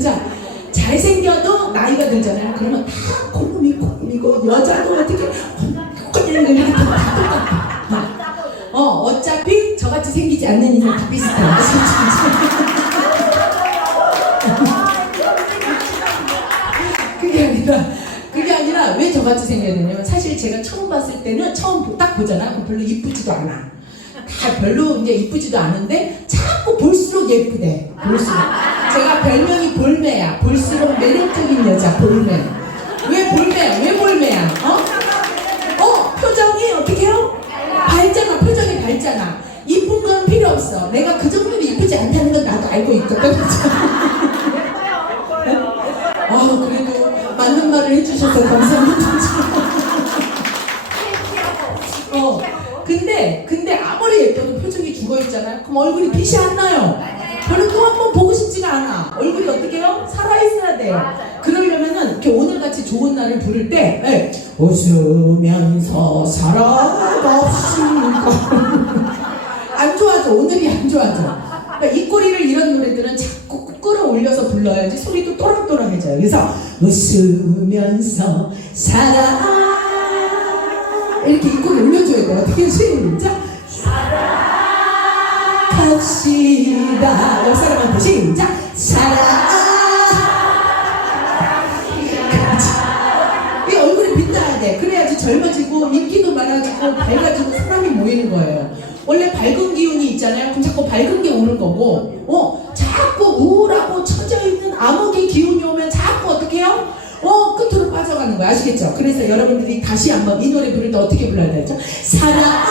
진짜 잘생겨도 나이가 들잖아요. 그러면 다 콧놈이 콧놈이고 여자도 어떻게 그냥 이렇게 다 똑같아. 어, 어, 어차피 저같이 생기지 않는 이상 다 비슷해요. 그게 아니라 그게 아니라 왜 저같이 생겨야 되냐면 사실 제가 처음 봤을 때는 처음 딱 보잖아. 별로 이쁘지도 않아. 다 별로 이제 이쁘지도 않은데 자꾸 볼수록 예쁘대. 볼수록. 제가 별명이 볼매야. 볼수록 매력적인 여자 볼매. 왜 볼매야? 왜 볼매야? 어? 어? 표정이 어떻게 해요? 밝잖아. 표정이 밝잖아. 이쁜 건 필요 없어. 내가 그 정도로 이쁘지 않다는 건 나도 알고 있거든. 아 그래도 맞는 말을 해주셔서 감사합니다. 어 근데 근데 아무리 예뻐도 표정이 죽어 있잖아요. 그럼 얼굴이 빛이 안 나요. 별로 또 한 번 보고 싶지가 않아. 얼굴이 어떻게 해요? 살아 있어야 돼요. 그러려면은 이렇게 오늘 같이 좋은 날을 부를 때 예, 웃으면서 살아갑시다. 안 좋아져. 오늘이 안 좋아져. 그러니까 입꼬리를 이런 노래들은 자꾸 끌어올려서 불러야지 소리도 또랑또랑해져요. 그래서 웃으면서 살아 이렇게 입꼬리 올려줘야 돼요. 어떻게 시작 갑시다. 옆 사람한테 시작 살아 이 얼굴이 빛나야 돼. 그래야지 젊어지고 인기도 많아지고 밝아지고 사람이 모이는 거예요. 원래 밝은 기운이 있잖아요. 그럼 자꾸 밝은 게 오는 거고, 어, 자꾸 우울하고 처져 있는 암흑의 기운이 오면 자꾸 어떻게 해요? 어, 끝으로 빠져가는 거야. 아시겠죠? 그래서 여러분들이 다시 한번 이 노래 부를 때 어떻게 불러야 되죠? 사랑